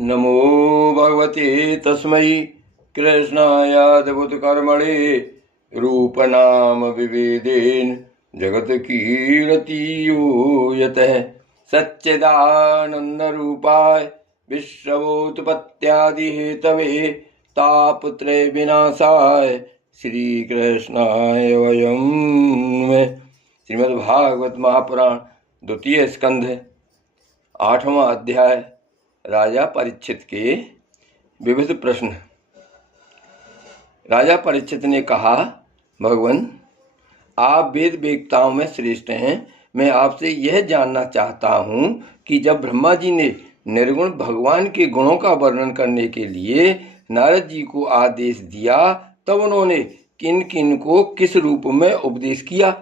नमो भगवते तस्मै कृष्णायादभूतकर्मणे रूपनाम विभेदेन जगत कीर्तियो यतः सच्चिदानन्दरूपाय विश्वोत्पत्त्यादिहेतवे तापत्रय विनाशाय श्रीकृष्णाय वयं नमः। श्रीमद्भागवत महापुराण द्वितीय स्कंध 8वां अध्याय राजा परीक्षित के विविध प्रश्न। राजा परीक्षित ने कहा, भगवान आप वेद वेत्ताओं में श्रेष्ठ हैं। मैं आपसे यह जानना चाहता हूँ कि जब ब्रह्मा जी ने निर्गुण भगवान के गुणों का वर्णन करने के लिए नारद जी को आदेश दिया, तब उन्होंने किन किन को किस रूप में उपदेश किया।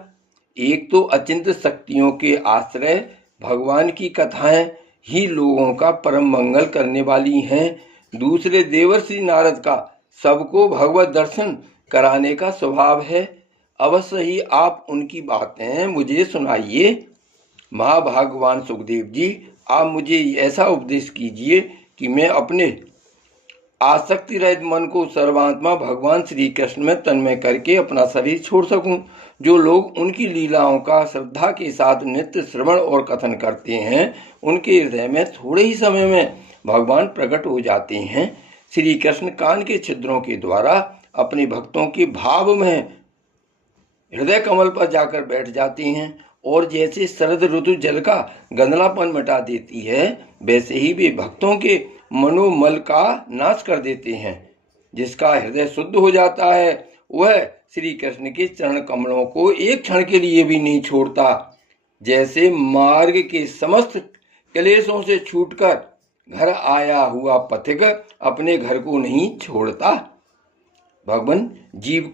एक तो अचिंत शक्तियों के आश्रय भगवान की कथाएं ही लोगों का परम मंगल करने वाली हैं। दूसरे देवर्षि नारद का सबको भगवत दर्शन कराने का स्वभाव है। अवश्य ही आप उनकी बातें मुझे सुनाइए। महाभागवान सुखदेव जी, आप मुझे ऐसा उपदेश कीजिए कि मैं अपने आसक्ति रहित मन को सर्वात्मा भगवान श्री कृष्ण में तन्मय करके अपना शरीर छोड़ सकूं। जो लोग उनकी लीलाओं का श्रद्धा के साथ नित्य श्रवण और कथन करते हैं, उनके हृदय में थोड़े ही समय में भगवान प्रकट हो जाते हैं। श्री कृष्ण कान के छिद्रों के द्वारा अपने भक्तों के भाव में हृदय कमल पर जाकर बैठ जाते हैं, और जैसे शरद ऋतु जल का गंधलापन मिटा देती है, वैसे ही वे भक्तों के मनोमल का नाश कर देते हैं। जिसका हृदय शुद्ध हो जाता है, वह श्री कृष्ण के चरण कमलों को एक क्षण के लिए भी नहीं छोड़ता। जैसे मार्ग के समस्त क्लेशों से छूटकर घर आया हुआ पथिक अपने घर को नहीं छोड़ता। भगवान जीव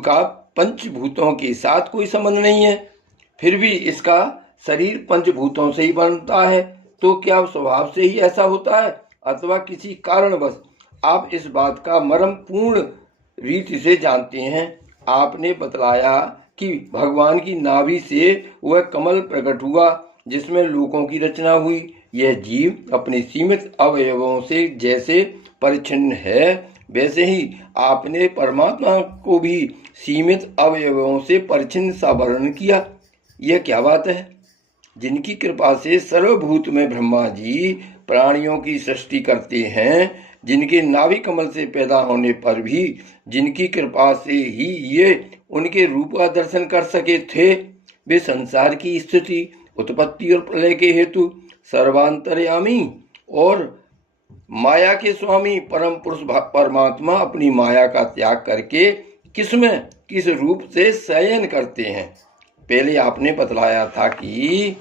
का पंचभूतों के साथ कोई संबंध नहीं है, फिर भी इसका शरीर पंचभूतों से ही बनता है। तो क्या स्वभाव से ही ऐसा होता है, अथवा किसी कारणवश आप इस बात का मर्म पूर्ण रीति से जानते हैं। आपने बतलाया कि भगवान की नाभि से वह कमल प्रकट हुआ जिसमें लोकों की रचना हुई। यह जीव अपने सीमित अवयवों से जैसे परिच्छिन्न है, वैसे ही आपने परमात्मा को भी सीमित अवयवों से परिच्छिन्न सा वर्णन किया। यह क्या बात है? जिनकी कृपा से सर्वभूत में ब्रह्मा जी प्राणियों की सृष्टि करते हैं, जिनके नाभि कमल से पैदा होने पर भी जिनकी कृपा से ही ये उनके रूप का दर्शन कर सके थे, वे संसार की स्थिति, उत्पत्ति और प्रलय के हेतु सर्वांतर्यामी और माया के स्वामी परम पुरुष परमात्मा अपनी माया का त्याग करके किस रूप से शयन करते हैं। पहले आपने बतलाया था कि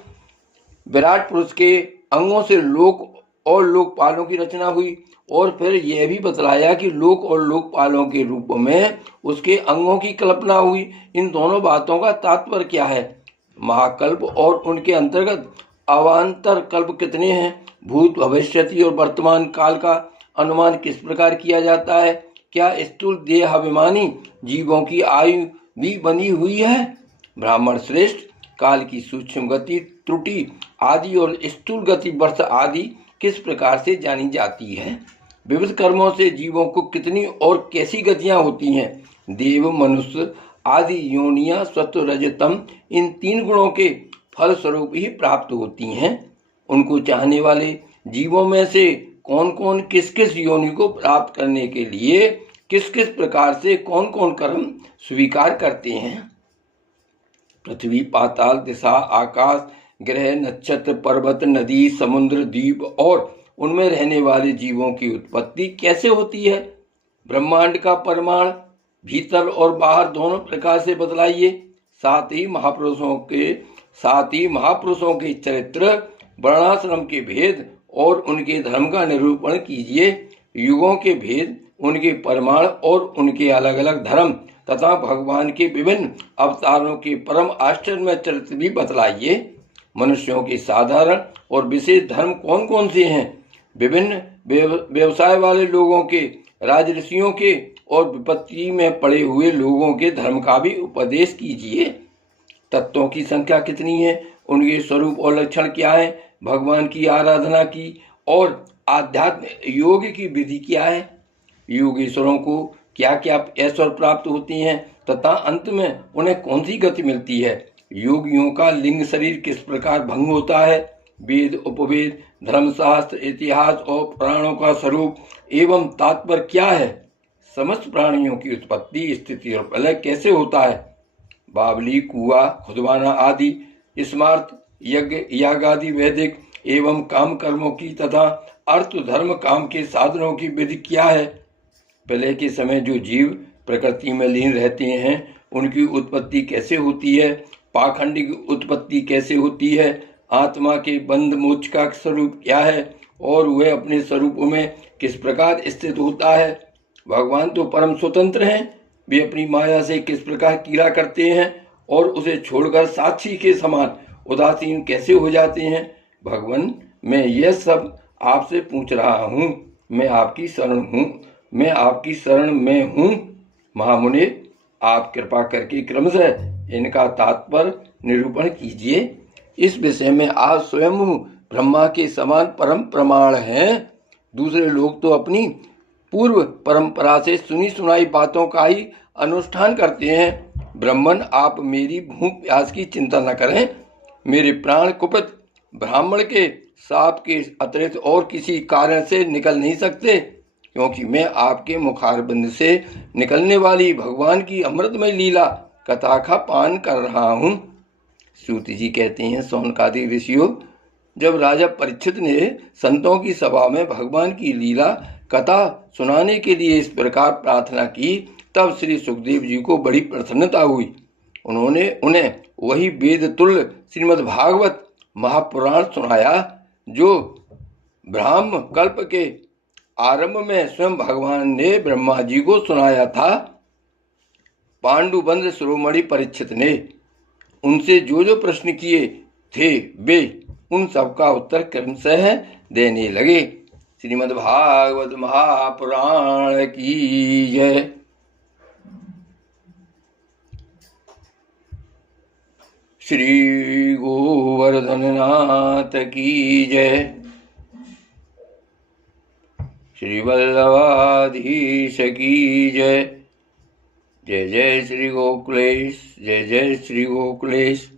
विराट पुरुष के अंगों से लोक और लोकपालों की रचना हुई, और फिर यह भी बतलाया कि लोक और लोकपालों के रूप में उसके अंगों की कल्पना हुई। इन दोनों बातों का तात्पर्य क्या है? महाकल्प और उनके अंतर्गत अवान्तर कल्प कितने हैं? भूत, भविष्यति और वर्तमान काल का अनुमान किस प्रकार किया जाता है? क्या स्थूल देहाभिमानी जीवों की आयु भी बनी हुई है? ब्राह्मण श्रेष्ठ, काल की सूक्ष्म गति, त्रुटि आदि और स्थूल गति वर्ष आदि किस प्रकार से जानी जाती है? विविध कर्मों से जीवों को कितनी और कैसी गतियां होती हैं? देव, मनुष्य आदि योनियां सत्व रजतम इन 3 गुणों के फल स्वरूप ही प्राप्त होती हैं। उनको चाहने वाले जीवों में से कौन कौन किस किस योनि को प्राप्त करने के लिए किस किस प्रकार से कौन कौन कर्म स्वीकार करते हैं? पृथ्वी, पाताल, दिशा, आकाश, ग्रह, नक्षत्र, पर्वत, नदी, समुद्र, द्वीप और उनमें रहने वाले जीवों की उत्पत्ति कैसे होती है? ब्रह्मांड का परिमाण भीतर और बाहर दोनों प्रकार से बतलाइए। साथ ही महापुरुषों के चरित्र, वर्णाश्रम के भेद और उनके धर्म का निरूपण कीजिए। युगों के भेद, उनके परिमाण और उनके अलग अलग धर्म तथा भगवान के विभिन्न अवतारों के परम आश्चर्यमय चरित्र भी बतलाइए। मनुष्यों के साधारण और विशेष धर्म कौन कौन से हैं? विभिन्न व्यवसाय वाले लोगों के, राजऋषियों के और विपत्ति में पड़े हुए लोगों के धर्म का भी उपदेश कीजिए। तत्वों की संख्या कितनी है? उनके स्वरूप और लक्षण क्या है, भगवान की आराधना की और आध्यात्म योग की विधि क्या है, योगेश्वरों को क्या क्या ऐश्वर्य प्राप्त होती हैं तथा अंत में उन्हें कौन सी गति मिलती है, योगियों का लिंग शरीर किस प्रकार भंग होता है, वेद उपवेद धर्मशास्त्र इतिहास और पुराणों का स्वरूप एवं तात्पर्य क्या है, समस्त प्राणियों की उत्पत्ति स्थिति और प्रलय कैसे होता है, बावली कुआ खुदवाना आदि स्मार्थ यज्ञ याग आदि वैदिक एवं काम कर्मों की तथा अर्थ धर्म काम के साधनों की विधि क्या है, प्रलय के समय जो जीव प्रकृति में लीन रहते हैं उनकी उत्पत्ति कैसे होती है, पाखंड की उत्पत्ति कैसे होती है, आत्मा के बंध मोक्ष का स्वरूप क्या है और वह अपने स्वरूप में किस प्रकार स्थित होता है, भगवान तो परम स्वतंत्र हैं, वे अपनी माया से किस प्रकार क्रीड़ा करते हैं और उसे छोड़कर साक्षी के समान उदासीन कैसे हो जाते हैं, भगवान मैं यह सब आपसे पूछ रहा हूँ, मैं आपकी शरण में हूँ। महामुनि आप कृपा करके क्रमशः इनका तात्पर्य निरूपण कीजिए। इस विषय में आप स्वयं ब्रह्मा के समान परम प्रमाण हैं। दूसरे लोग तो अपनी पूर्व परंपरा से सुनी सुनाई बातों का ही अनुष्ठान करते हैं। ब्राह्मण आप मेरी भूख प्यास की चिंता न करें। मेरे प्राण कुपित ब्राह्मण के साप के अतिरिक्त और किसी कारण से निकल नहीं सकते, क्योंकि मैं आपके मुखारबिंद से निकलने वाली भगवान की अमृतमय लीला कथा का पान कर रहा हूँ। सूत जी कहते हैं, सौनकादि ऋषियों, जब राजा परीक्षित ने संतों की सभा में भगवान की लीला कथा सुनाने के लिए इस प्रकार प्रार्थना की, तब श्री सुखदेव जी को बड़ी प्रसन्नता हुई। उन्होंने उन्हें वही वेद तुल्य श्रीमद् भागवत महापुराण सुनाया जो ब्राह्म कल्प के आरंभ में स्वयं भगवान ने ब्रह्मा जी को सुनाया था। पांडुबंध शिरोमणि परीक्षित ने उनसे जो जो प्रश्न किए थे वे उन सब का उत्तर क्रमशः देने लगे। श्रीमद् भागवत महापुराण की जय। श्री गोवर्धननाथ की जय। श्री वल्लभाधीश की जय। जय जय श्री गोकुलेश, जय जय श्री गोकुलेश।